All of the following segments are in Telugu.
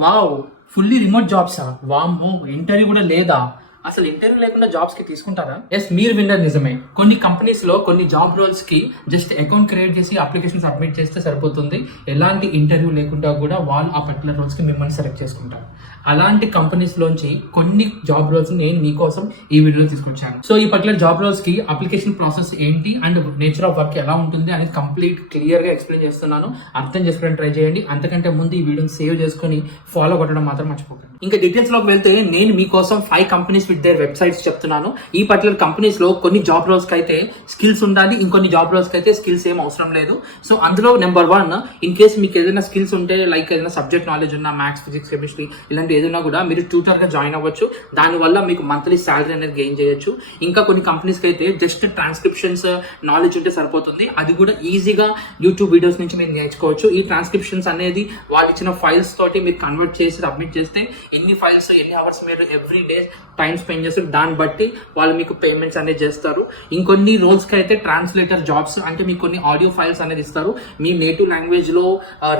Wow, fully remote జాబ్సా? వామ్మో, ఇంటర్వ్యూ కూడా లేదా? అసలు ఇంటర్వ్యూ లేకుండా జాబ్స్ కి తీసుకుంటారా? ఎస్, మీరు విన్నర్ నిజమే. కొన్ని కంపెనీస్ లో కొన్ని జాబ్ రోల్స్ కి జస్ట్ అకౌంట్ క్రియేట్ చేసి అప్లికేషన్ సబ్మిట్ చేస్తే సరిపోతుంది. ఎలాంటి ఇంటర్వ్యూ లేకుండా కూడా వాళ్ళు ఆ పర్టికులర్ రోల్స్ కి మిమ్మల్ని సెలెక్ట్ చేసుకుంటారు. అలాంటి కంపెనీస్ లోంచి కొన్ని జాబ్ రోల్స్ నేను మీకోసం ఈ వీడియోలో తీసుకొచ్చాను. సో ఈ పర్టికులర్ జాబ్ రోల్స్ కి అప్లికేషన్ ప్రాసెస్ ఏంటి అండ్ నేచర్ ఆఫ్ వర్క్ ఎలా ఉంటుంది అనేది కంప్లీట్ క్లియర్ గా ఎక్స్ప్లెయిన్ చేస్తున్నాను. అర్థం చేసుకోవడానికి ట్రై చేయండి. అంతకంటే ముందు ఈ వీడియోని సేవ్ చేసుకుని ఫాలో కొట్టడం మాత్రం మర్చిపోకండి. ఇంకా డీటెయిల్స్ లోకి వెళ్తే నేను మీకోసం 5 కంపెనీస్ విత్ దేర్ వెబ్సైట్స్ చెప్తున్నాను. ఈ పర్టికులర్ కంపెనీస్ లో కొన్ని జాబ్ రోల్స్ కి అయితే స్కిల్స్ ఉండాలి, ఇంకొన్ని జాబ్ రోల్స్ కి అయితే స్కిల్స్ ఏం అవసరం లేదు. సో అందులో నెంబర్ 1, ఇన్ కేసు మీకు ఏదైనా స్కిల్స్ ఉంటే, లైక్ ఏదైనా సబ్జెక్ట్ నాలెడ్జ్ ఉన్నా, మ్యాథ్స్, ఫిజిక్స్, కెమిస్ట్రీ ఇలాంటి ఏదైనా కూడా మీరు ట్యూటర్ గా జాయిన్ అవ్వచ్చు. దానివల్ల మీకు మంత్లీ శాలరీ అనేది గెయిన్ చేయొచ్చు. ఇంకా కొన్ని కంపెనీస్ కి అయితే జస్ట్ ట్రాన్స్క్రిప్షన్స్ నాలెడ్జ్ ఉంటే సరిపోతుంది. అది కూడా ఈజీగా యూట్యూబ్ వీడియోస్ నుంచి మీరు నేర్చుకోవచ్చు. ఈ ట్రాన్స్క్రిప్షన్స్ అనేది వాళ్ళు ఇచ్చిన ఫైల్స్ తోటి మీరు కన్వర్ట్ చేసి సబ్మిట్ చేస్తే ఎన్ని ఫైల్స్, ఎన్ని అవర్స్ మీరు ఎవ్రీ డే టైం స్పెండ్ చేస్తారు, దాన్ని బట్టి వాళ్ళు మీకు పేమెంట్స్ అనేది చేస్తారు. ఇంకొన్ని రోల్స్ కి అయితే ట్రాన్స్లేటర్ జాబ్స్, అంటే మీకు కొన్ని ఆడియో ఫైల్స్ అనేది ఇస్తారు. మీ నేటివ్ లాంగ్వేజ్ లో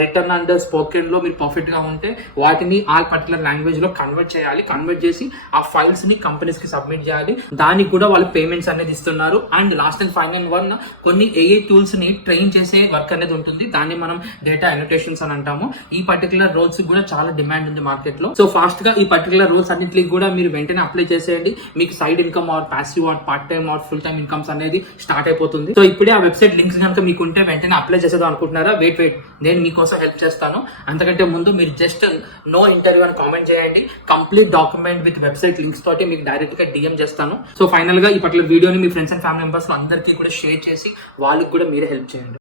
రిటర్న్ అండ్ స్పోకెన్ లో మీరు పర్ఫెక్ట్ గా ఉంటే వాటిని ఆ పర్టికులర్ లాంగ్వేజ్ లో కన్వర్ట్ చేయాలి. కన్వర్ట్ చేసి ఆ ఫైల్స్ ని కంపెనీస్ కి సబ్మిట్ చేయాలి. దానికి కూడా వాళ్ళు పేమెంట్స్ అనేది ఇస్తున్నారు. అండ్ లాస్ట్ అండ్ ఫైనల్ 1, కొన్ని ఏఐ టూల్స్ ని ట్రైన్ చేసే వర్క్ అనేది ఉంటుంది. దాన్ని మనం డేటా అనోటేషన్స్ అని అంటాము. ఈ పర్టికులర్ రోల్స్ కూడా చాలా డిమాండ్ ఉంది మార్కెట్ లో. సో ఫాస్ట్ గా ఈ పర్టికులర్ రోల్స్ అన్నింటికి కూడా మీరు వెంటనే అప్లై చేసేయండి. మీకు side income or passive or part time or full time incomes అనేది స్టార్ట్ అయిపోతుంది. సో ఇప్పుడే ఆ వెబ్సైట్ లింక్స్ కనుక మీకు ఉంటే వెంటనే అప్లై చేసేదాం అనుకుంటున్నారా? వెయిట్ నేను మీకోసం హెల్ప్ చేస్తాను. అంతకంటే ముందు మీరు జస్ట్ నో ఇంటర్వ్యూ అని కామెంట్ చేయండి. Complete document with website links తోటి మీకు డైరెక్ట్ గా డిఎం చేస్తాను. సో ఫైనల్ గా ఈ పర్టికులర్ వీడియోని మీ ఫ్రెండ్స్ అండ్ ఫ్యామిలీ మెంబర్స్ అందరికీ కూడా షేర్ చేసి వాళ్ళకి కూడా మీరే హెల్ప్ చేయండి.